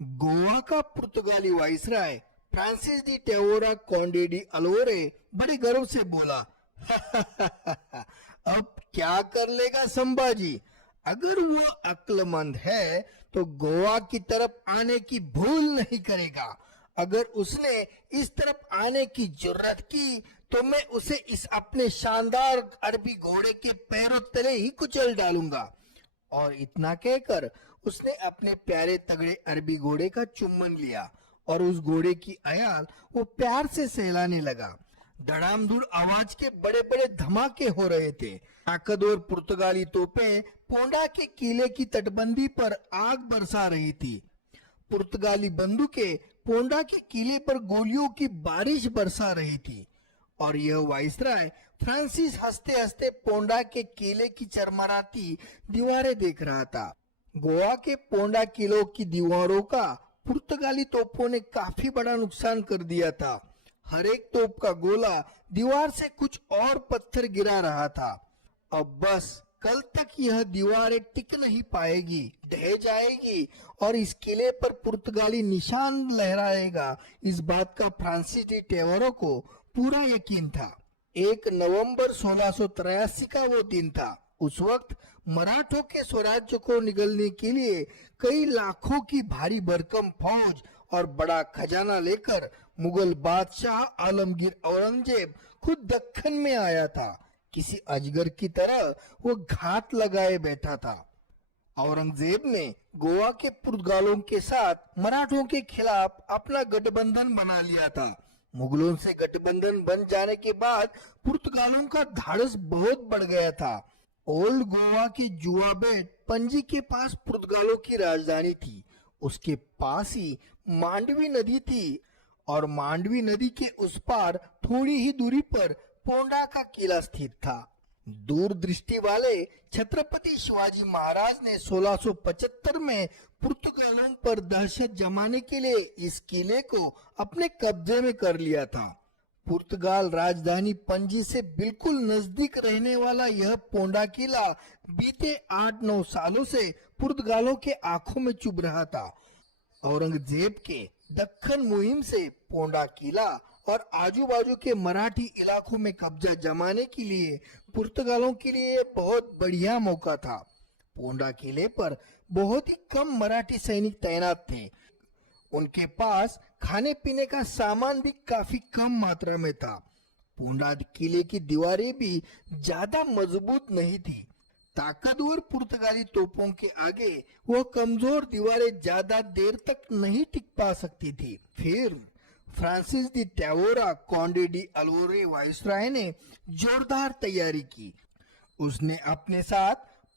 गोवा का पुर्तगाली viceroy Francis de टेओरा Conde de Alore बड़े गर्व से बोला, अब क्या कर लेगा संभाजी। अगर वो अक्लमंद है तो गोवा की तरफ आने की भूल नहीं करेगा। अगर उसने इस तरफ आने की जुर्रत की तो मैं उसे इस अपने शानदार अरबी घोड़े के पैरों तले ही कुचल डालूंगा। और इतना कहकर उसने अपने प्यारे तगड़े अरबी घोड़े का चुम्बन लिया और उस घोड़े की अयाल वो प्यार से सहलाने लगा। धड़ाम-धूड़ आवाज के बड़े बड़े धमाके हो रहे थे। ताकतवर पुर्तगाली तोपें पोंडा के किले की तटबंदी पर आग बरसा रही थी। पुर्तगाली बंदूकें पोंडा के किले पर गोलियों की बारिश बरसा रही थी और यह वाइसराय फ्रांसिस हंसते हंसते पोंडा के किले की चरमराती दीवारें देख रहा था। गोवा के पोंडा किलों की दीवारों का पुर्तगाली तोपों ने काफी बड़ा नुकसान कर दिया था। हर एक तोप का गोला दीवार से कुछ और पत्थर गिरा रहा था। अब बस कल तक यह दीवारें टिक नहीं पाएगी, ढह जाएगी और इस किले पर पुर्तगाली निशान लहराएगा, इस बात का फ्रांसिस डी टेओरा को पूरा यकीन था। 1 नवंबर 1683 का वो दिन था। उस वक्त मराठों के स्वराज्य को निगलने के लिए कई लाखों की भारी भरकम फौज और बड़ा खजाना लेकर मुगल बादशाह आलमगीर औरंगजेब खुद दक्कन में आया था। किसी अजगर की तरह वो घात लगाए बैठा था। औरंगजेब ने गोवा के पुर्तगालों के साथ मराठों के खिलाफ अपना गठबंधन बना लिया था। मुगलों से गठबंधन बन जाने के बाद पुर्तगालों का धाड़स बहुत बढ़ गया था। ओल्ड गोवा की जुआबेट पणजी के पास पुर्तगालों की राजधानी थी। उसके पास ही मांडवी नदी थी और मांडवी नदी के उस पार थोड़ी ही दूरी पर पोंडा का किला स्थित था। दूरदृष्टि वाले छत्रपति शिवाजी महाराज ने 1675 में पुर्तगालों पर दहशत जमाने के लिए इस किले को अपने कब्जे में कर लिया था। पुर्तगाल राजधानी पणजी से बिल्कुल नजदीक रहने वाला यह पोंडा किला बीते 8-9 सालों से पुर्तगालों के आंखों में चुभ रहा था। औरंगजेब के दक्कन मुहिम से पोंडा किला और आजू बाजू के मराठी इलाकों में कब्जा जमाने के लिए पुर्तगालों के लिए बहुत बढ़िया मौका था। पोंडा किले पर बहुत ही कम मराठी सैनिक तैनात थे। उनके पास खाने पीने का सामान भी काफी कम मात्रा में था। पोंडा किले की दीवारें भी ज्यादा मजबूत नहीं थी। ताकतवर पुर्तगाली तोपों के आगे वह कमजोर दीवारें ज्यादा देर तक नहीं टिक पा सकती थी। फिर Francis de टेओरा Conde de Alore viceroy ने जोरदार तैयारी की। उसने अपने साथ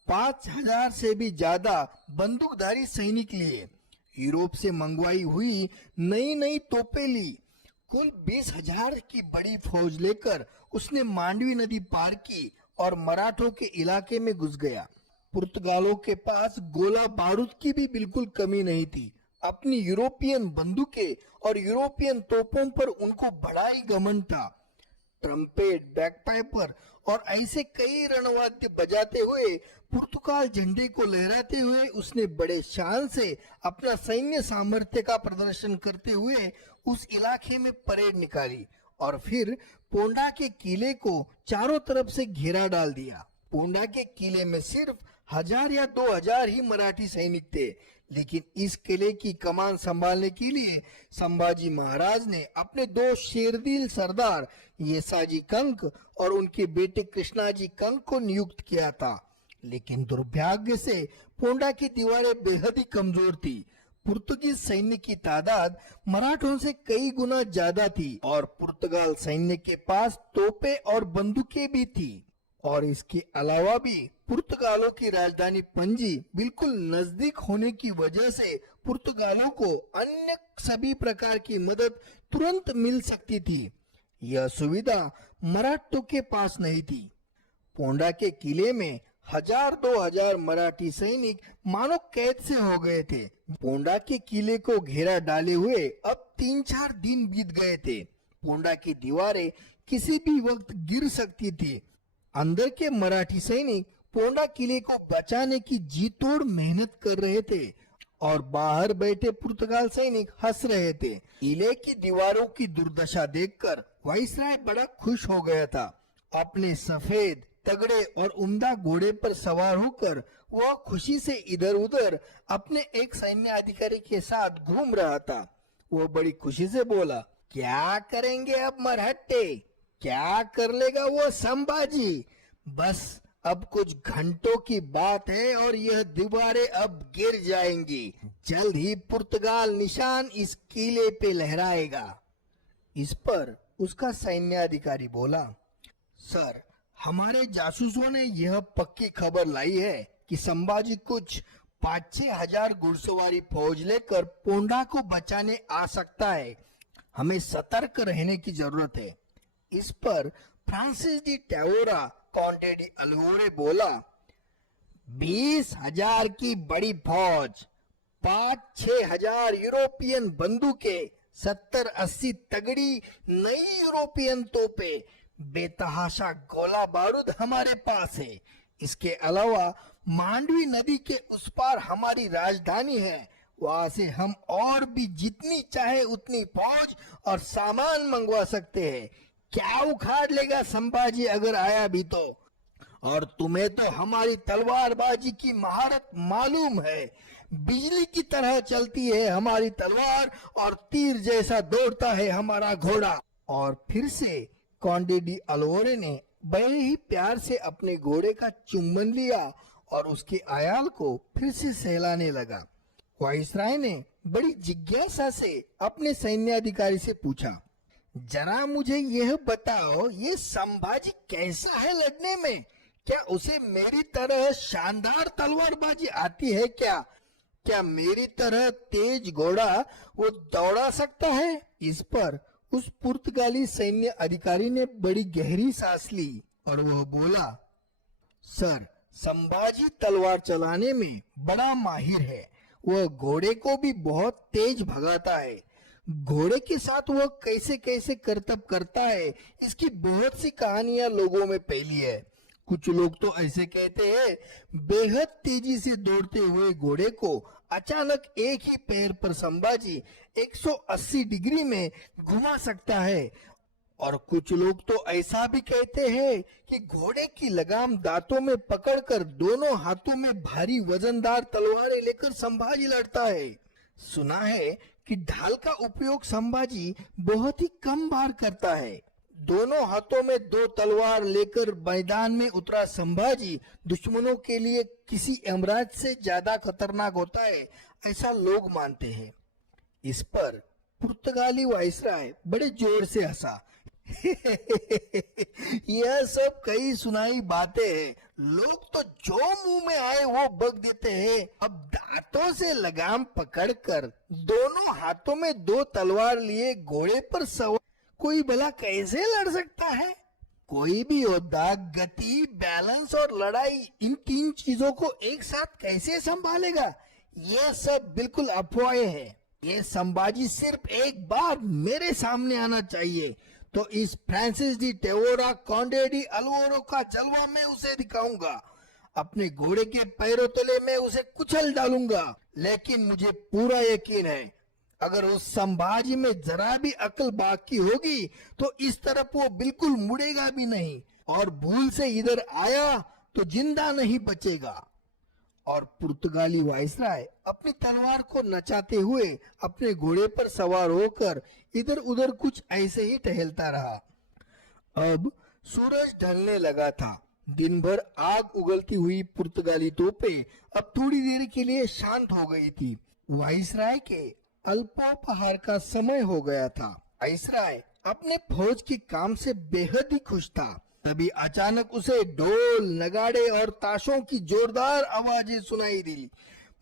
5000 से भी ज्यादा बंदूकधारी सैनिक लिए। यूरोप से मंगवाई हुई नई नई तोपें ली। कुल 20,000 की बड़ी फौज लेकर उसने मांडवी नदी पार की और मराठों के इलाके में घुस गया। पुर्तगालों के पास गोला बारूद की भी बिल्कुल कमी नहीं थी। अपनी यूरोपियन बंदूकें और यूरोपियन तोपों पर उनको बड़ा ही घमंड था। ट्रम्पेट, बैकपाइपर और ऐसे कई रणवाद्य बजाते हुए पुर्तगाल झंडे को लहराते हुए उसने बड़े शान से अपना सैन्य सामर्थ्य का प्रदर्शन करते हुए उस इलाके में परेड निकाली और फिर पोंडा के किले को चारों तरफ से घेरा डाल दिया। पोंडा के किले में सिर्फ 1000 या 2000 ही मराठी सैनिक थे, लेकिन इस किले की कमान संभालने के लिए संभाजी महाराज ने अपने 2 शेरदिल सरदार येसाजी कंक और उनके बेटे कृष्णाजी कंक को नियुक्त किया था। लेकिन दुर्भाग्य से पोंडा की दीवारें बेहद ही कमजोर थी। पुर्तगीज सैन्य की तादाद मराठों से कई गुना ज्यादा थी और पुर्तगाल सैन्य के पास तोपें और बंदूकें भी थी। और इसके अलावा भी पुर्तगालों की राजधानी पणजी बिल्कुल नजदीक होने की वजह से पुर्तगालों को अन्य सभी प्रकार की मदद तुरंत मिल सकती थी। यह सुविधा मराठों के पास नहीं थी। पोंडा के किले में 1000-2000 मराठी सैनिक मानो कैद से हो गए थे। पोंडा के किले को घेरा डाले हुए अब 3-4 दिन बीत गए थे। पोंडा की दीवारें किसी भी वक्त गिर सकती थी। अंदर के मराठी सैनिक पोंडा किले को बचाने की जी तोड़ मेहनत कर रहे थे और बाहर बैठे पुर्तगाल सैनिक हंस रहे थे। किले की दीवारों की दुर्दशा देखकर वाइसराय बड़ा खुश हो गया था। अपने सफेद तगड़े और उम्दा घोड़े पर सवार होकर वह खुशी से इधर उधर अपने एक सैन्य अधिकारी के साथ घूम रहा था। वो बड़ी खुशी से बोला, क्या करेंगे अब मरहट्टे, क्या कर लेगा वो संभाजी। बस अब कुछ घंटों की बात है और यह दीवारें अब गिर जाएंगी। जल्द ही पुर्तगाल निशान इस किले पे लहराएगा। इस पर उसका सैन्य अधिकारी बोला, सर, हमारे जासूसों ने यह पक्की खबर लाई है कि संभाजी कुछ 5-6 हजार घुड़सवारी फौज लेकर पोंडा को बचाने आ सकता है। हमें सतर्क रहने की जरूरत है। इस पर फ्रांसिस डी टैवोरा कॉन्टे डी अल्वोरे बोला, 20,000 की बड़ी फौज, 5-6 हजार यूरोपियन बंदूकें, 70-80 तगड़ी नई यूरोपियन तोपे, बेतहाशा गोला बारूद हमारे पास है। इसके अलावा मांडवी नदी के उस पार हमारी राजधानी है। वहां से हम और भी जितनी चाहे उतनी फौज और सामान मंगवा सकते हैं। क्या उखाड़ लेगा संभाजी अगर आया भी तो। और तुम्हें तो हमारी तलवारबाजी की महारत मालूम है। बिजली की तरह चलती है हमारी तलवार और तीर जैसा दौड़ता है हमारा घोड़ा। और फिर से कॉन्टे डी अल्वोरे ने बड़े ही प्यार से अपने घोड़े का चुम्बन लिया और उसके आयाल को फिर से सहलाने लगा। वाइसराय ने बड़ी जिज्ञासा से अपने सैन्य अधिकारी से पूछा, जरा मुझे यह बताओ, ये संभाजी कैसा है लड़ने में? क्या उसे मेरी तरह शानदार तलवारबाजी आती है क्या? क्या मेरी तरह तेज घोड़ा वो दौड़ा सकता है? इस पर उस पुर्तगाली सैन्य अधिकारी ने बड़ी गहरी सांस ली और वह बोला, सर, संभाजी तलवार चलाने में बड़ा माहिर है। वह घोड़े को भी बहुत तेज भगाता है। घोड़े के साथ वह कैसे कैसे करतब करता है, इसकी बहुत सी कहानियां लोगों में फैली है। कुछ लोग तो ऐसे कहते हैं, बेहद तेजी से दौड़ते हुए घोड़े को अचानक एक ही पैर पर संभाजी 180 डिग्री में घुमा सकता है। और कुछ लोग तो ऐसा भी कहते हैं कि घोड़े की लगाम दांतों में पकड़कर दोनों हाथों में भारी वजनदार तलवारें लेकर संभाजी लड़ता है। सुना है कि ढाल का उपयोग संभाजी बहुत ही कम बार करता है। दोनों हाथों में 2 तलवार लेकर मैदान में उतरा संभाजी दुश्मनों के लिए किसी यमराज से ज्यादा खतरनाक होता है, ऐसा लोग मानते हैं। इस पर पुर्तगाली वाइसराय बड़े जोर से हंसा। यह सब कई सुनाई बातें हैं। लोग तो जो मुंह में आए वो बक देते हैं। अब दांतों से लगाम पकड़कर दोनों हाथों में 2 तलवार लिए घोड़े पर सवार कोई भला कैसे लड़ सकता है? कोई भी योद्धा गति, बैलेंस और लड़ाई, इन 3 चीजों को एक साथ कैसे संभालेगा? ये सब बिल्कुल अफवाहें हैं। ये संभाजी सिर्फ एक बार मेरे सामने आना चाहिए, तो इस फ्रांसिस डी टैवोरा कॉन्टे डी अल्वोरे का जलवा मैं उसे दिखाऊंगा। अपने घोड़े के पैरों तले में उसे कुचल डालूंगा। लेकिन मुझे पूरा यकीन है, अगर उस संभाजी में जरा भी अकल बाकी होगी तो इस तरफ वो बिल्कुल मुड़ेगा भी नहीं और भूल से इधर आया तो जिंदा नहीं बचेगा। और पुर्तगाली वाइसराय अपनी तलवार को नचाते हुए अपने घोड़े पर सवार होकर इधर उधर कुछ ऐसे ही टहलता रहा। अब सूरज ढलने लगा था। दिन भर आग उगलती हुई पुर्तगाली तोपें अब थोड़ी देर के लिए शांत हो गई थी। वाइसराय के अल्पोपहार का समय हो गया था। वाइसराय अपने फौज के काम से बेहद ही खुश था। तभी अचानक उसे ढोल, नगाड़े और ताशों की जोरदार आवाजें सुनाई दी।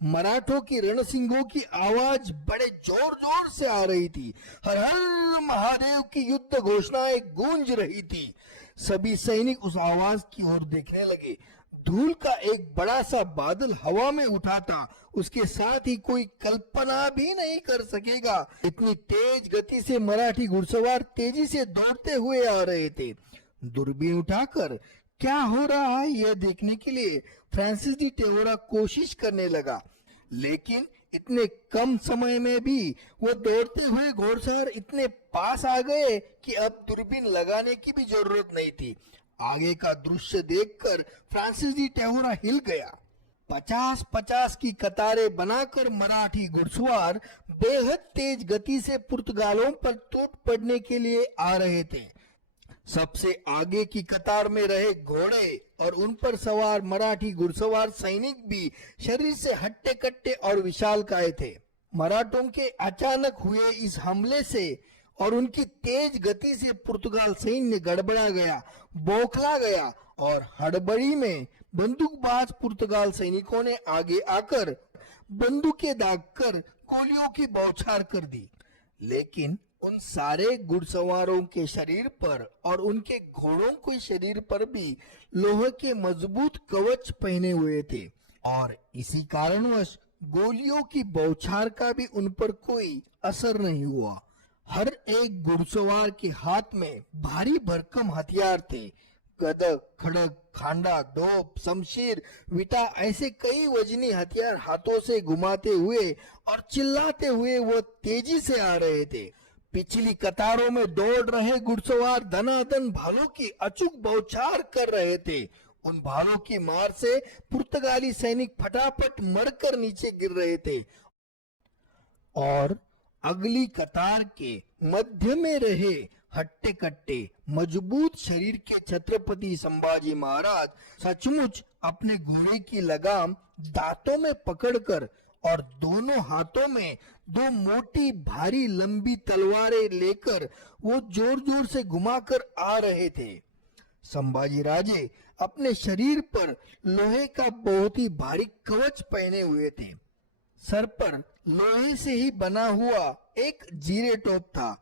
मराठों की रणसिंहों की आवाज बड़े जोर जोर से आ रही थी। हर हर महादेव की युद्ध घोषणाएं गूंज रही थी। सभी सैनिक उस आवाज की ओर देखने लगे। धूल का एक बड़ा सा बादल हवा में उठा था। उसके साथ ही कोई कल्पना भी नहीं कर सकेगा, इतनी तेज गति से मराठी घुड़सवार तेजी से दौड़ते हुए आ रहे थे। दूरबीन उठाकर क्या हो रहा है यह देखने के लिए फ्रांसिस डी टैवोरा कोशिश करने लगा, लेकिन इतने कम समय में भी वो दौड़ते हुए घोड़सवार इतने पास आ गए कि अब दूरबीन लगाने की भी जरूरत नहीं थी। आगे का दृश्य देखकर फ्रांसिस डी टेहोरा हिल गया। 50-50 की कतारें बनाकर मराठी घुड़सवार बेहद तेज गति से पुर्तगालों पर टूट पड़ने के लिए आ रहे थे। सबसे आगे की कतार में रहे घोड़े और उन पर सवार मराठी घुड़सवार सैनिक भी शरीर से हट्टे कट्टे और विशालकाय थे। मराठों के अचानक हुए इस हमले से और उनकी तेज गति से पुर्तगाल सैन्य गड़बड़ा गया, बौखला गया और हड़बड़ी में बंदूकबाज पुर्तगाल सैनिकों ने आगे आकर बंदूकें दागकर गोलियों की बौछार कर दी। लेकिन उन सारे घुड़सवारों के शरीर पर और उनके घोड़ों के शरीर पर भी लोहे के मजबूत कवच पहने हुए थे और इसी कारणवश गोलियों की बौछार का भी उन पर कोई असर नहीं हुआ। हर एक घुड़सवार के हाथ में भारी भरकम हथियार थे। गदग, खड़ग, खांडा, तोप, शमशीर, विटा ऐसे कई वजनी हथियार हाथों से घुमाते हुए और चिल्लाते हुए वो तेजी से आ रहे थे। पिछली कतारों में दौड़ रहे घुड़सवार धनाधन भालों की अचूक बौछार कर रहे थे। उन भालों की मार से पुर्तगाली सैनिक फटाफट मरकर नीचे गिर रहे थे और अगली कतार के मध्य में रहे हट्टे कट्टे मजबूत शरीर के छत्रपति संभाजी महाराज सचमुच अपने घोड़े की लगाम दांतों में पकड़कर और दोनों हाथों में दो मोटी भारी लंबी तलवारें लेकर वो जोर जोर से घुमाकर आ रहे थे। संभाजी राजे अपने शरीर पर लोहे का बहुत ही भारी कवच पहने हुए थे। सर पर लोहे से ही बना हुआ एक जीरे टोप था।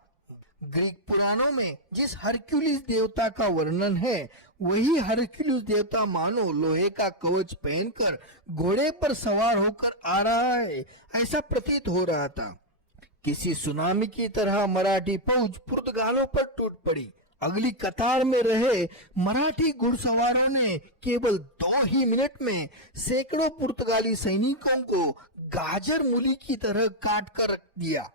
ग्रीक पुराणों में जिस हरक्यूलिस देवता का वर्णन है वही हरक्यूलिस देवता मानो लोहे का कवच पहनकर घोड़े पर सवार होकर आ रहा है, ऐसा प्रतीत हो रहा था। किसी सुनामी की तरह मराठी फौज पुर्तगालों पर टूट पड़ी। अगली कतार में रहे मराठी घुड़सवारों ने केवल 2 ही मिनट में सैकड़ों पुर्तगाली सैनिकों को गाजर मूली की तरह काट कर रख दिया।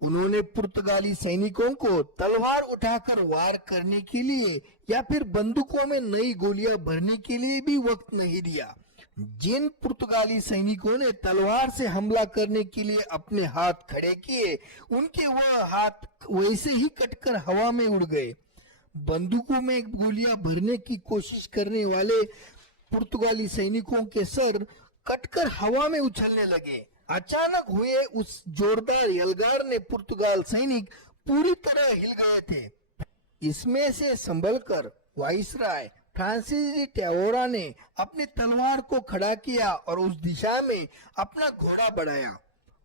उन्होंने पुर्तगाली सैनिकों को तलवार उठाकर वार करने के लिए या फिर बंदूकों में नई गोलियां भरने के लिए भी वक्त नहीं दिया। जिन पुर्तगाली सैनिकों ने तलवार से हमला करने के लिए अपने हाथ खड़े किए, उनके वह हाथ वैसे ही कटकर हवा में उड़ गए। बंदूकों में गोलियां भरने की कोशिश करने वाले पुर्तगाली सैनिकों के सर कटकर हवा में उछलने लगे। अचानक हुए उस जोरदार यलगार ने पुर्तगाल सैनिक पूरी तरह हिल गए थे। इसमें से संभलकर वाइसराय फ्रांसिस डी टेहोरा ने अपनी तलवार को खड़ा किया और उस दिशा में अपना घोड़ा बढ़ाया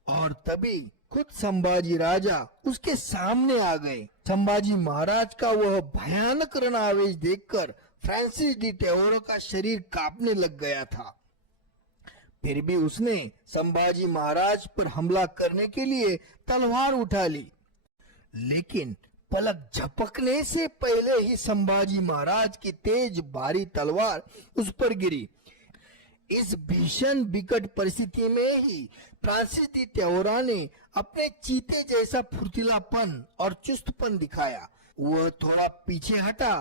और तभी खुद संभाजी राजा उसके सामने आ गए। संभाजी महाराज का वह भयानक रणआवेश देखकर फ्रांसिस डी टेहोरा का शरीर कांपने लग गया था। फिर भी उसने संभाजी महाराज पर हमला करने के लिए तलवार उठा ली, लेकिन पलक झपकने से पहले ही संभाजी महाराज की तेज भारी तलवार उस पर गिरी। इस भीषण विकट परिस्थिति में ही फ्रांसिस डी टेहोरा ने अपने चीते जैसा फुर्तीलापन और चुस्तपन दिखाया। वह थोड़ा पीछे हटा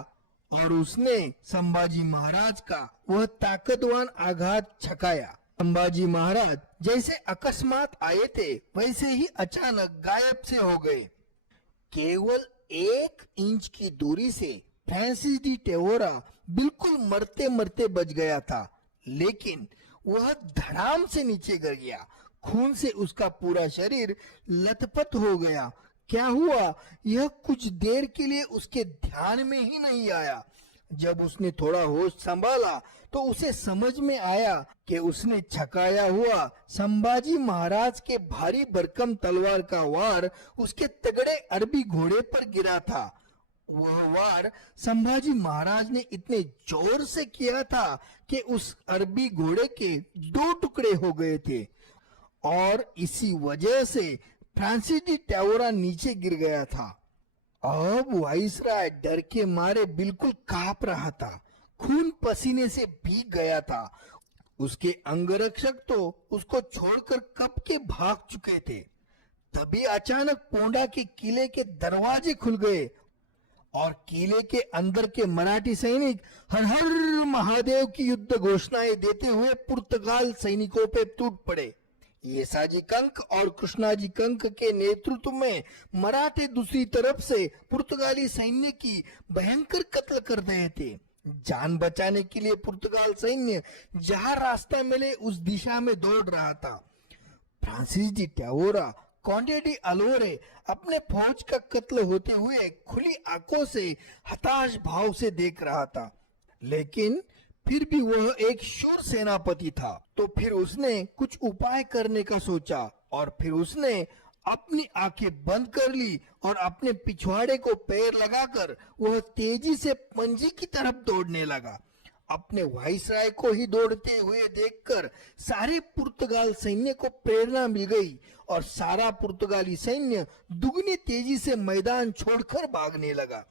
और उसने संभाजी महाराज का वह ताकतवान आघात छकाया। संभाजी महाराज जैसे अकस्मात आए थे वैसे ही अचानक गायब से हो गए। केवल 1 इंच की दूरी से फ्रांसिस डी टेहोरा बिल्कुल मरते मरते बच गया था, लेकिन वह धड़ाम से नीचे गिर गया। खून से उसका पूरा शरीर लथपथ हो गया। क्या हुआ यह कुछ देर के लिए उसके ध्यान में ही नहीं आया। जब उसने थोड़ा होश संभाला तो उसे समझ में आया कि उसने छकाया हुआ संभाजी महाराज के भारी भरकम तलवार का वार उसके तगड़े अरबी घोड़े पर गिरा था। वह वार संभाजी महाराज ने इतने जोर से किया था कि उस अरबी घोड़े के 2 टुकड़े हो गए थे और इसी वजह से फ्रांसिस डी टेहोरा नीचे गिर गया था। अब वाइसराय डर के मारे बिल्कुल कांप रहा था, खून पसीने से भीग गया था। उसके अंगरक्षक तो उसको छोड़कर कब के भाग चुके थे। तभी अचानक पोंडा के किले के दरवाजे खुल गए और किले के अंदर के मराठी सैनिक हर हर महादेव की युद्ध घोषणाएं देते हुए पुर्तगाल सैनिकों पे टूट पड़े। येसाजी कंक और कृष्णाजी कंक के नेतृत्व में मराठे दूसरी तरफ से पुर्तगाली सैन्य की भयंकर कत्ल कर रहे थे। जान बचाने के लिए पुर्तगाल सैन्य जहां रास्ता मिले उस दिशा में दौड़ रहा था। Francis de टैओरा Conde de Alore अपने फौज का कत्ल होते हुए खुली आंखों से हताश भाव से देख रहा था, लेकिन फिर भी वह एक शूर सेनापति था। तो फिर उसने कुछ उपाय करने का सोचा और फिर उसने अपनी आंखें बंद कर ली और अपने पिछवाड़े को पैर लगाकर वह तेजी से पंजी की तरफ दौड़ने लगा। अपने वाइसराय को ही दौड़ते हुए देखकर सारे पुर्तगाल सैन्य को प्रेरणा मिल गई और सारा पुर्तगाली सैन्य दुगनी तेजी से मैदान छोड़कर भागने लगा।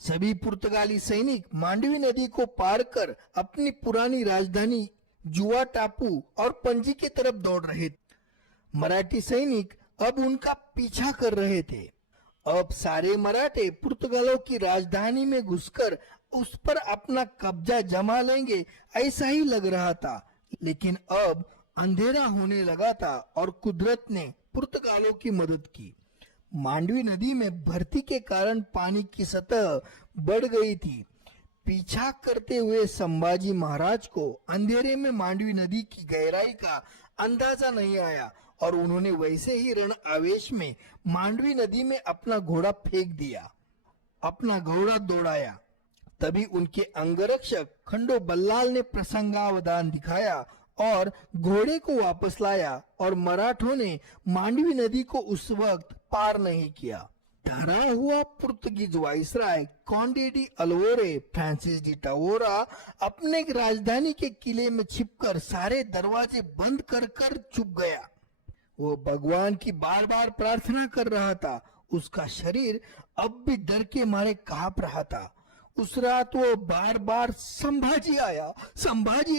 सभी पुर्तगाली सैनिक मांडवी नदी को पार कर अपनी पुरानी राजधानी जुआ टापू और पणजी की तरफ दौड़ रहे थे। मराठी सैनिक अब उनका पीछा कर रहे थे। अब सारे मराठे पुर्तगालों की राजधानी में घुसकर उस पर अपना कब्जा जमा लेंगे ऐसा ही लग रहा था, लेकिन अब अंधेरा होने लगा था और कुदरत ने पुर्तगालों की मदद की। मांडवी नदी में भरती के कारण पानी की सतह बढ़ गई थी। पीछा करते हुए संभाजी महाराज को अंधेरे में मांडवी नदी की गहराई का अंदाजा नहीं आया और उन्होंने वैसे ही रण आवेश में मांडवी नदी में अपना घोड़ा फेंक दिया, अपना घोड़ा दौड़ाया। तभी उनके अंगरक्षक खंडो बल्लाल ने प्रसंगावधान दिखाया और घोड़े को वापस लाया और मराठों ने मांडवी नदी को उस वक्त पार नहीं किया। डरा हुआ Portuguese viceroy Conde de Alvor Francis de Tavora अपने राजधानी के किले में छिपकर सारे दरवाजे बंद कर कर चुप गया। वो भगवान की बार बार प्रार्थना कर रहा था। उसका शरीर अब भी डर के मारे कांप रहा था। उस रात वो बार बार संभाजी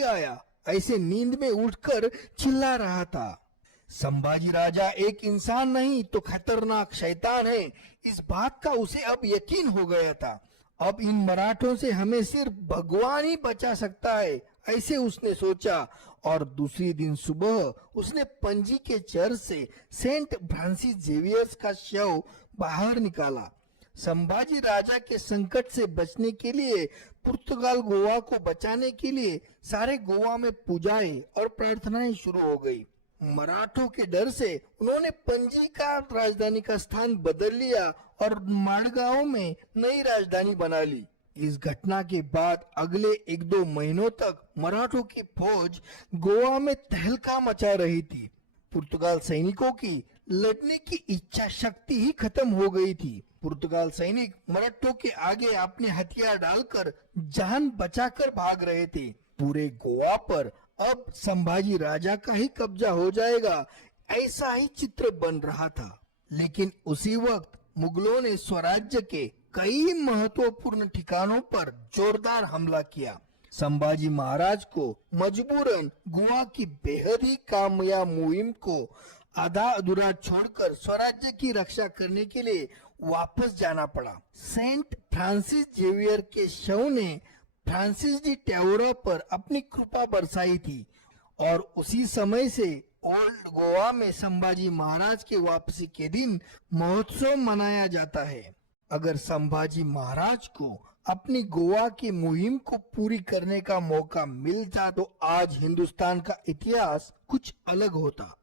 आया ऐसे नींद में उठकर चिल्ला रहा था। संभाजी राजा एक इंसान नहीं तो खतरनाक शैतान है, इस बात का उसे अब यकीन हो गया था। अब इन मराठों से हमें सिर्फ भगवान ही बचा सकता है, ऐसे उसने सोचा। और दूसरी दिन सुबह उसने पणजी के चर्च से सेंट फ्रांसिस जेवियर्स का शव बाहर निकाला। संभाजी राजा के संकट से बचने के लिए, पुर्तगाल गोवा को बचाने के लिए सारे गोवा में पूजाएं और प्रार्थनाएं शुरू हो गई। मराठों के डर से उन्होंने पणजी का राजधानी का स्थान बदल लिया और माड़गांव में नई राजधानी बना ली। इस घटना के बाद अगले 1-2 महीनों तक मराठों की फौज गोवा में तहलका मचा रही थी। पुर्तगाल सैनिकों की लड़ने की इच्छा शक्ति ही खत्म हो गई थी। पुर्तगाल सैनिक मराठों के आगे अपने हथियार डालकर जान बचाकर भाग रहे थे। पूरे गोवा पर अब संभाजी राजा का ही कब्जा हो जाएगा, ऐसा ही चित्र बन रहा था। लेकिन उसी वक्त मुगलों ने स्वराज्य के कई महत्वपूर्ण ठिकानों पर जोरदार हमला किया। संभाजी महाराज को मजबूरन गोवा की बेहद ही कामयाब मुहिम को आधा अधूरा छोड़कर स्वराज्य की रक्षा करने के लिए वापस जाना पड़ा। सेंट फ्रांसिस जेवियर के शव ने फ्रांसिस डी टैओरा पर अपनी कृपा बरसाई थी और उसी समय से ओल्ड गोवा में संभाजी महाराज के वापसी के दिन महोत्सव मनाया जाता है। अगर संभाजी महाराज को अपनी गोवा की मुहिम को पूरी करने का मौका मिलता तो आज हिंदुस्तान का इतिहास कुछ अलग होता।